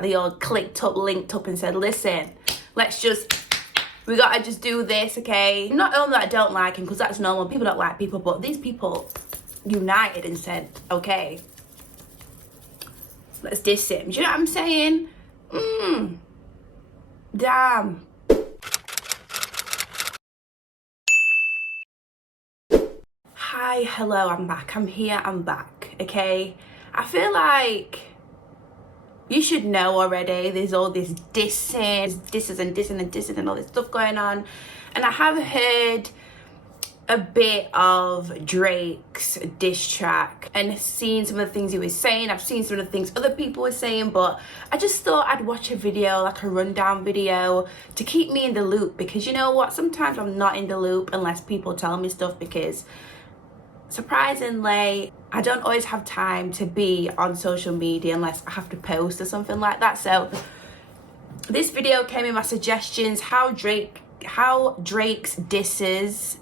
They all clicked up, linked up and said, listen, we gotta just do this, okay? Not only that I don't like him, because that's normal, people don't like people, but these people united and said, okay, let's diss him. Do you know what I'm saying? Damn. Hi, hello, I'm back. I'm here, I'm back, okay? I feel like you should know already. There's all this disses and all this stuff going on. And I have heard a bit of Drake's diss track and seen some of the things he was saying. I've seen some of the things other people were saying, but I just thought I'd watch a video, like a rundown video, to keep me in the loop. Because you know what? Sometimes I'm not in the loop unless people tell me stuff, because surprisingly, I don't always have time to be on social media unless I have to post or something like that. So this video came in my suggestions, how Drake's disses,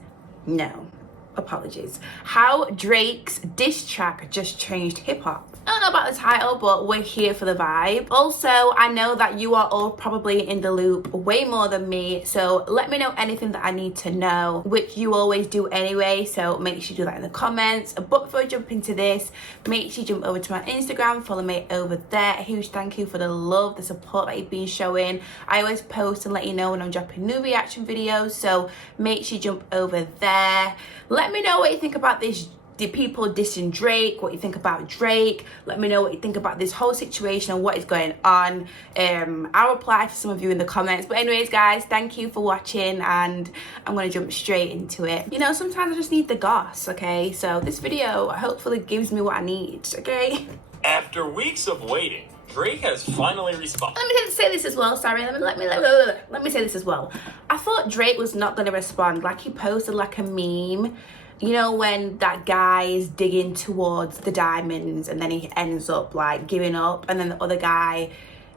no, apologies, how Drake's diss track just changed hip-hop. I don't know about the title, but we're here for the vibe. Also, I know that you are all probably in the loop way more than me, so let me know anything that I need to know, which you always do anyway, so make sure you do that in the comments. But before I jump into this, make sure you jump over to my Instagram, follow me over there. A huge thank you for the love, the support that you've been showing. I always post and let you know when I'm dropping new reaction videos, so make sure you jump over there. Let me know what you think about this, the people dissing Drake, what you think about Drake. Let me know what you think about this whole situation and what is going on. I'll reply to some of you in the comments. But anyways, guys, thank you for watching, and I'm gonna jump straight into it. You know, sometimes I just need the goss, okay? So this video hopefully gives me what I need, okay? After weeks of waiting, Drake has finally responded. Let me say this as well, sorry. Let me say this as well. I thought Drake was not gonna respond. Like, he posted like a meme. You know, when that guy is digging towards the diamonds and then he ends up like giving up, and then the other guy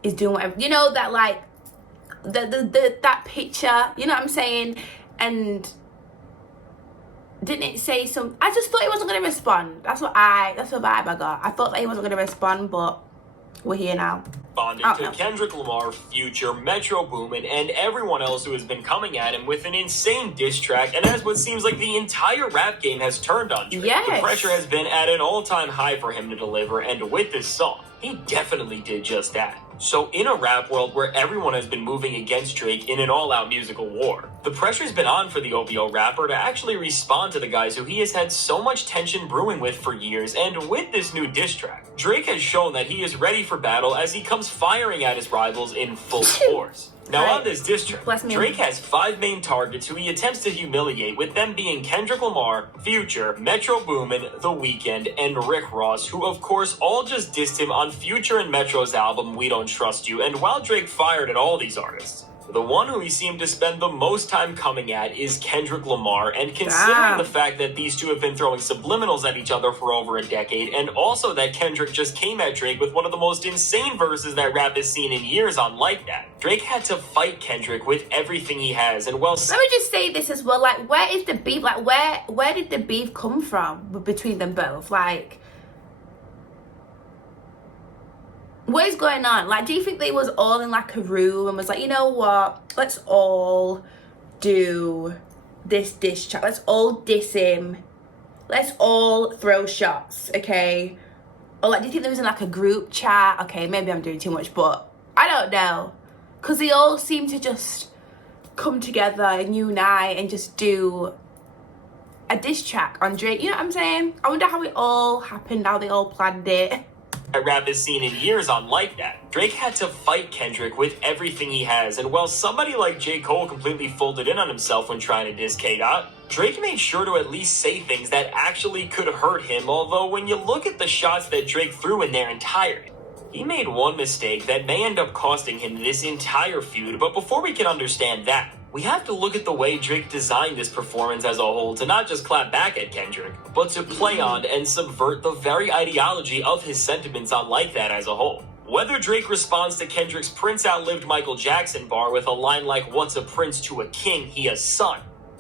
is doing whatever, you know, that like that picture, you know what I'm saying? And didn't it say some, I just thought he wasn't gonna respond. That's what vibe I got. I thought that he wasn't gonna respond, but we're here now. To Kendrick Lamar, Future, Metro Boomin, and everyone else who has been coming at him with an insane diss track, and as what seems like the entire rap game has turned on Drake. Yes. The pressure has been at an all-time high for him to deliver, and with this song, he definitely did just that. So in a rap world where everyone has been moving against Drake in an all-out musical war, the pressure's been on for the OVO rapper to actually respond to the guys who he has had so much tension brewing with for years, and with this new diss track, Drake has shown that he is ready for battle as he comes firing at his rivals in full force. Now on this diss track, Drake has 5 main targets who he attempts to humiliate, with them being Kendrick Lamar, Future, Metro Boomin, The Weeknd, and Rick Ross, who of course all just dissed him on Future and Metro's album We Don't Trust You. And while Drake fired at all these artists, the one who he seemed to spend the most time coming at is Kendrick Lamar, and considering the fact that these two have been throwing subliminals at each other for over a decade, and also that Kendrick just came at Drake with one of the most insane verses that rap has seen in years on Like That, Drake had to fight Kendrick with everything he has. And well, let me just say this as well, like, where is the beef? Like, where did the beef come from between them both? Like, what is going on? Like, do you think they was all in like a room and was like, you know what, let's all do this diss track, let's all diss him, let's all throw shots, okay? Or like, do you think there was in like a group chat? Okay, maybe I'm doing too much, but I don't know, because they all seem to just come together and unite and just do a diss track on Drake. You know what I'm saying? I wonder how it all happened, how they all planned it. Rap has seen in years on Like That, Drake had to fight Kendrick with everything he has, and while somebody like J. Cole completely folded in on himself when trying to diss K-Dot, Drake made sure to at least say things that actually could hurt him, although when you look at the shots that Drake threw in their entirety, he made one mistake that may end up costing him this entire feud. But before we can understand that, we have to look at the way Drake designed this performance as a whole to not just clap back at Kendrick, but to play on and subvert the very ideology of his sentiments on Like That as a whole. Whether Drake responds to Kendrick's Prince outlived Michael Jackson bar with a line like, "What's a prince to a king? He a son,"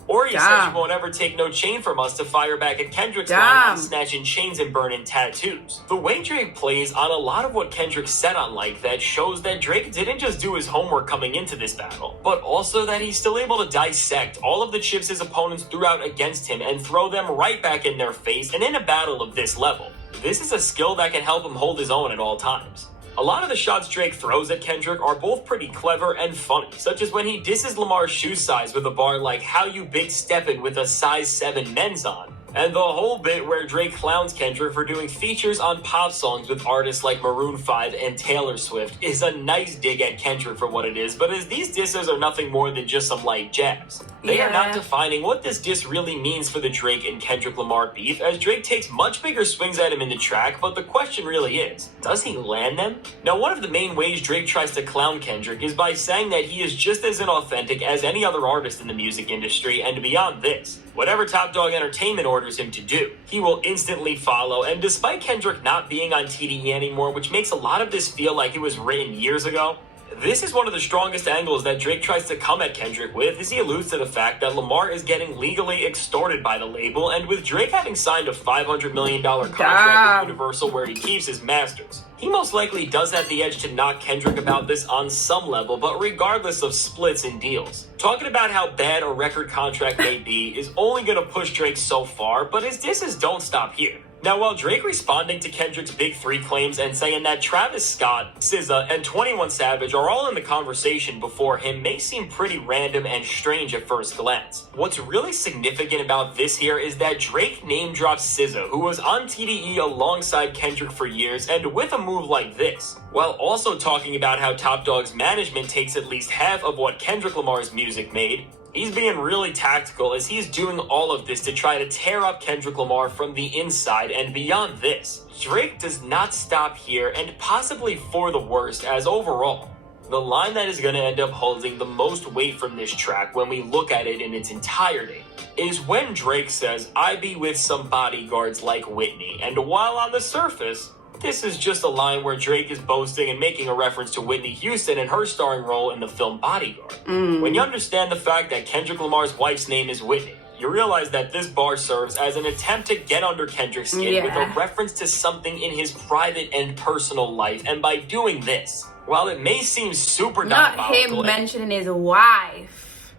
Or he says Damn. you won't ever take no chain from us to fire back at Kendrick's line Damn. on snatching chains and burning tattoos. The way Drake plays on a lot of what Kendrick said on Like That shows that Drake didn't just do his homework coming into this battle, but also that he's still able to dissect all of the chips his opponents threw out against him and throw them right back in their face, and in a battle of this level. This is a skill that can help him hold his own at all times. A lot of the shots Drake throws at Kendrick are both pretty clever and funny, such as when he disses Lamar's shoe size with a bar like "How you big steppin' with a size 7 men's on," and the whole bit where Drake clowns Kendrick for doing features on pop songs with artists like Maroon 5 and Taylor Swift is a nice dig at Kendrick for what it is, but as these disses are nothing more than just some light jabs. They are not defining what this diss really means for the Drake and Kendrick Lamar beef, as Drake takes much bigger swings at him in the track, but the question really is, does he land them? Now, one of the main ways Drake tries to clown Kendrick is by saying that he is just as inauthentic as any other artist in the music industry, and beyond this, whatever Top Dog Entertainment orders him to do, he will instantly follow, and despite Kendrick not being on TDE anymore, which makes a lot of this feel like it was written years ago, this is one of the strongest angles that Drake tries to come at Kendrick with, as he alludes to the fact that Lamar is getting legally extorted by the label, and with Drake having signed a $500 million contract with Universal where he keeps his masters, he most likely does have the edge to knock Kendrick about this on some level, but regardless of splits and deals. Talking about how bad a record contract may be is only going to push Drake so far, but his disses don't stop here. Now, while Drake responding to Kendrick's Big Three claims and saying that Travis Scott, SZA, and 21 Savage are all in the conversation before him may seem pretty random and strange at first glance, what's really significant about this here is that Drake name drops SZA, who was on TDE alongside Kendrick for years, and with a move like this, while also talking about how Top Dog's management takes at least half of what Kendrick Lamar's music made. He's being really tactical as he's doing all of this to try to tear up Kendrick Lamar from the inside, and beyond this, Drake does not stop here, and possibly for the worst, as overall, the line that is going to end up holding the most weight from this track when we look at it in its entirety is when Drake says, "I be with some bodyguards like Whitney," and while on the surface, this is just a line where Drake is boasting and making a reference to Whitney Houston and her starring role in the film Bodyguard. When you understand the fact that Kendrick Lamar's wife's name is Whitney, you realize that this bar serves as an attempt to get under Kendrick's skin with a reference to something in his private and personal life, and by doing this, while it may seem super not him mentioning his wife,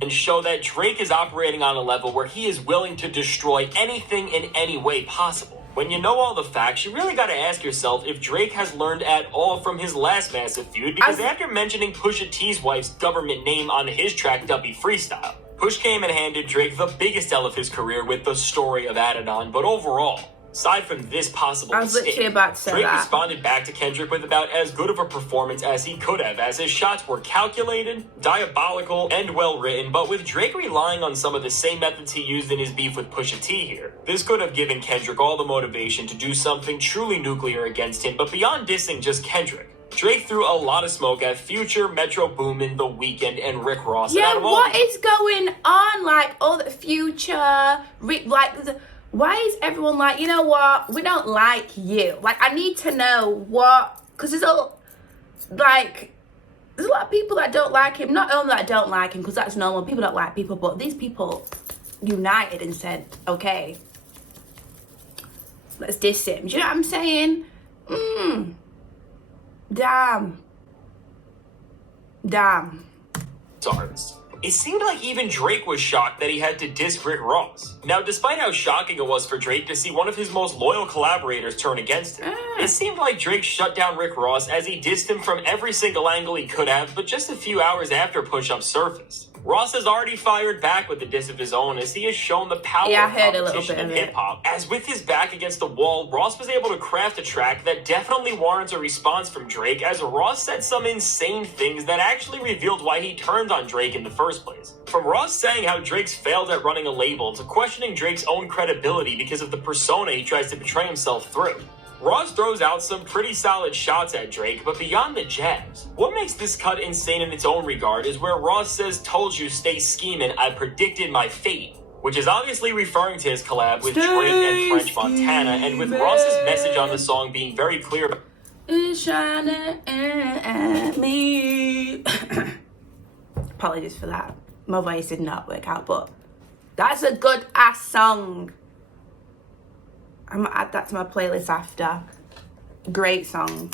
and show that Drake is operating on a level where he is willing to destroy anything in any way possible. When you know all the facts, you really gotta ask yourself if Drake has learned at all from his last massive feud, because after mentioning Pusha T's wife's government name on his track Duppy Freestyle, Push came and handed Drake the biggest L of his career with the story of Adidon, but overall, aside from this possible mistake, Drake responded back to Kendrick with about as good of a performance as he could have, as his shots were calculated, diabolical, and well written, but with Drake relying on some of the same methods he used in his beef with Pusha T here, this could have given Kendrick all the motivation to do something truly nuclear against him. But beyond dissing just Kendrick, Drake threw a lot of smoke at Future, Metro Boomin, The Weeknd, and Rick Ross. Yeah, what is going on? Like, all the Future, Rick, why is everyone like, you know what, we don't like you? Like, I need to know what, because there's a lot of people that don't like him. Not only that don't like him, because that's normal, people don't like people, but these people united and said, okay, let's diss him. Do you know what I'm saying? Damn. Artists. It seemed like even Drake was shocked that he had to diss Rick Ross. Now, despite how shocking it was for Drake to see one of his most loyal collaborators turn against him, it seemed like Drake shut down Rick Ross as he dissed him from every single angle he could have, but just a few hours after Push-Up surfaced, Ross has already fired back with a diss of his own, as he has shown the power of competition in hip-hop. As with his back against the wall, Ross was able to craft a track that definitely warrants a response from Drake, as Ross said some insane things that actually revealed why he turned on Drake in the first place. From Ross saying how Drake's failed at running a label, to questioning Drake's own credibility because of the persona he tries to portray himself through, Ross throws out some pretty solid shots at Drake, but beyond the jabs, what makes this cut insane in its own regard is where Ross says, "Told you, stay scheming, I predicted my fate," which is obviously referring to his collab with Drake and French Montana, and with Ross's message on the song being very clear. It's shining at me. Apologies for that. my voice did not work out, but that's a good ass song. I'm gonna add that to my playlist after. Great song.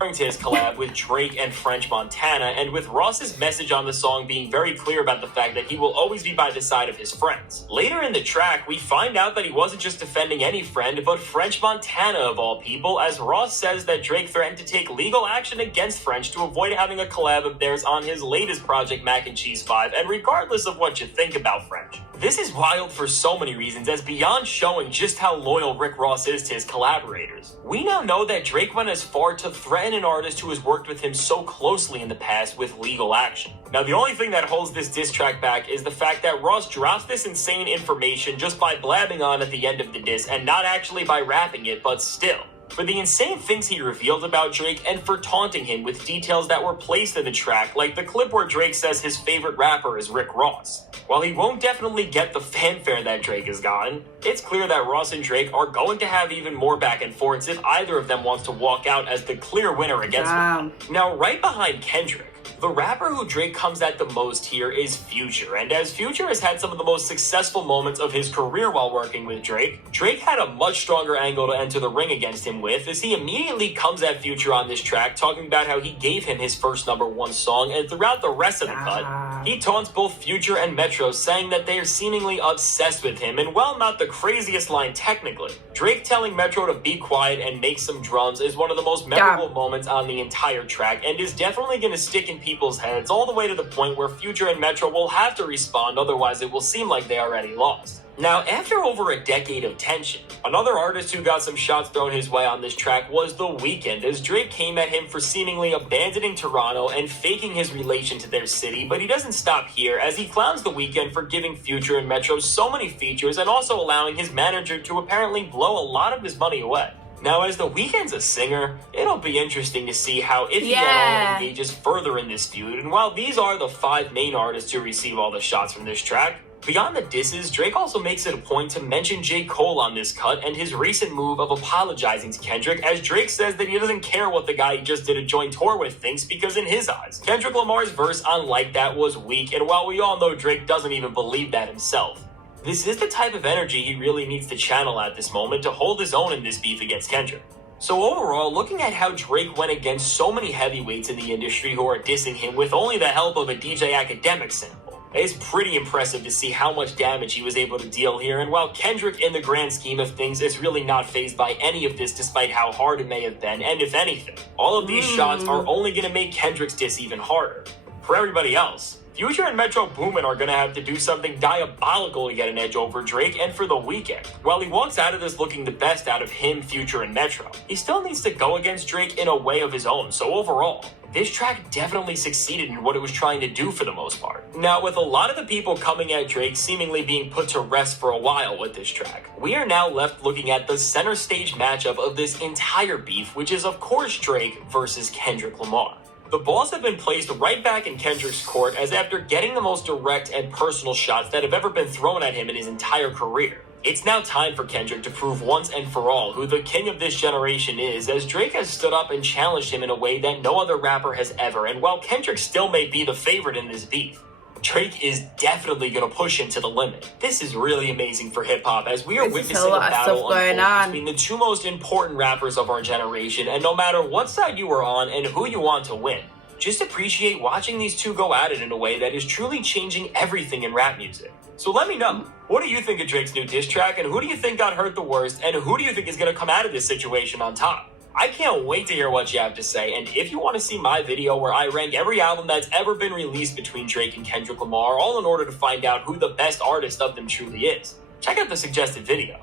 To his collab with Drake and French Montana, and with Ross's message on the song being very clear about the fact that he will always be by the side of his friends. Later in the track, we find out that he wasn't just defending any friend, but French Montana of all people, as Ross says that Drake threatened to take legal action against French to avoid having a collab of theirs on his latest project, Mac and Cheese 5, and regardless of what you think about French. This is wild for so many reasons, as beyond showing just how loyal Rick Ross is to his collaborators, we now know that Drake went as far to threaten an artist who has worked with him so closely in the past with legal action. Now, the only thing that holds this diss track back is the fact that Ross drops this insane information just by blabbing on at the end of the diss and not actually by rapping it, but still. For the insane things he revealed about Drake and for taunting him with details that were placed in the track, like the clip where Drake says his favorite rapper is Rick Ross. While he won't definitely get the fanfare that Drake has gotten, it's clear that Ross and Drake are going to have even more back and forths if either of them wants to walk out as the clear winner against him. Now, right behind Kendrick, the rapper who Drake comes at the most here is Future, and as Future has had some of the most successful moments of his career while working with Drake, Drake had a much stronger angle to enter the ring against him with, as he immediately comes at Future on this track, talking about how he gave him his first #1 song, and throughout the rest of the cut, he taunts both Future and Metro, saying that they are seemingly obsessed with him, and while not the craziest line technically, Drake telling Metro to be quiet and make some drums is one of the most memorable moments on the entire track, and is definitely going to stick in people's heads all the way to the point where Future and Metro will have to respond, otherwise it will seem like they already lost. Now, after over a decade of tension, another artist who got some shots thrown his way on this track was The Weeknd, as Drake came at him for seemingly abandoning Toronto and faking his relation to their city, but he doesn't stop here, as he clowns The Weeknd for giving Future and Metro so many features and also allowing his manager to apparently blow a lot of his money away. Now, as The Weeknd's a singer, it'll be interesting to see how, if he at all engages further in this feud, and while these are the 5 main artists to receive all the shots from this track, beyond the disses, Drake also makes it a point to mention J. Cole on this cut and his recent move of apologizing to Kendrick, as Drake says that he doesn't care what the guy he just did a joint tour with thinks, because in his eyes, Kendrick Lamar's verse on Like That was weak, and while we all know Drake doesn't even believe that himself, this is the type of energy he really needs to channel at this moment to hold his own in this beef against Kendrick. So overall, looking at how Drake went against so many heavyweights in the industry who are dissing him with only the help of a DJ Academic sample, it's pretty impressive to see how much damage he was able to deal here, and while Kendrick in the grand scheme of things is really not fazed by any of this despite how hard it may have been, and if anything, all of these shots are only going to make Kendrick's diss even harder. For everybody else, Future and Metro Boomin are going to have to do something diabolical to get an edge over Drake and for The Weeknd. While he walks out of this looking the best out of him, Future, and Metro, he still needs to go against Drake in a way of his own, so overall, this track definitely succeeded in what it was trying to do for the most part. Now, with a lot of the people coming at Drake seemingly being put to rest for a while with this track, we are now left looking at the center stage matchup of this entire beef, which is of course Drake versus Kendrick Lamar. The balls have been placed right back in Kendrick's court, as after getting the most direct and personal shots that have ever been thrown at him in his entire career, it's now time for Kendrick to prove once and for all who the king of this generation is, as Drake has stood up and challenged him in a way that no other rapper has ever, and while Kendrick still may be the favorite in this beef, Drake is definitely going to push him to the limit. This is really amazing for hip-hop, as we are witnessing a battle unfold between the 2 most important rappers of our generation, and no matter what side you are on and who you want to win, just appreciate watching these two go at it in a way that is truly changing everything in rap music. So let me know, what do you think of Drake's new diss track, and who do you think got hurt the worst, and who do you think is going to come out of this situation on top? I can't wait to hear what you have to say, and if you want to see my video where I rank every album that's ever been released between Drake and Kendrick Lamar, all in order to find out who the best artist of them truly is, check out the suggested video.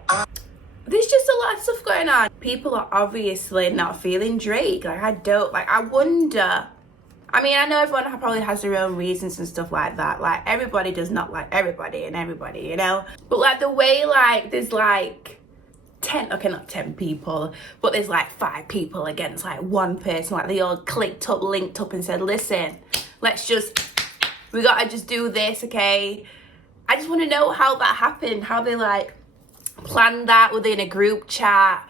There's just a lot of stuff going on. People are obviously not feeling Drake. I wonder. I mean, I know everyone probably has their own reasons and stuff like that. Like, everybody does not like everybody and everybody, you know? But, like, the way, like, there's, like, 10, okay, not 10 people, but there's like 5 people against like one person, like they all clicked up, linked up and said, listen, we gotta just do this, okay? I just want to know how that happened, how they like planned that. Were they in a group chat?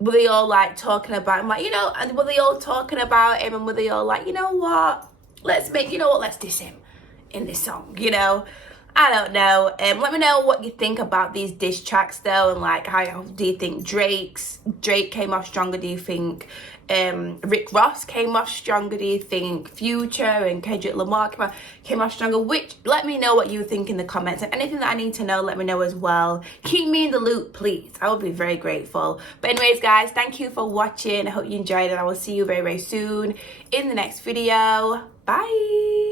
Were they all like talking about him, like, you know, and were they all talking about him, and were they all like, you know what, let's diss him in this song, you know? I don't know. Let me know what you think about these diss tracks though, and like, how do you think Drake came off stronger? Do you think Rick Ross came off stronger? Do you think Future and Kendrick Lamar came off stronger? Let me know what you think in the comments, and anything that I need to know, let me know as well. Keep me in the loop, please. I would be very grateful. But anyways, guys, thank you for watching. I hope you enjoyed it. I will see you very, very soon in the next video. Bye.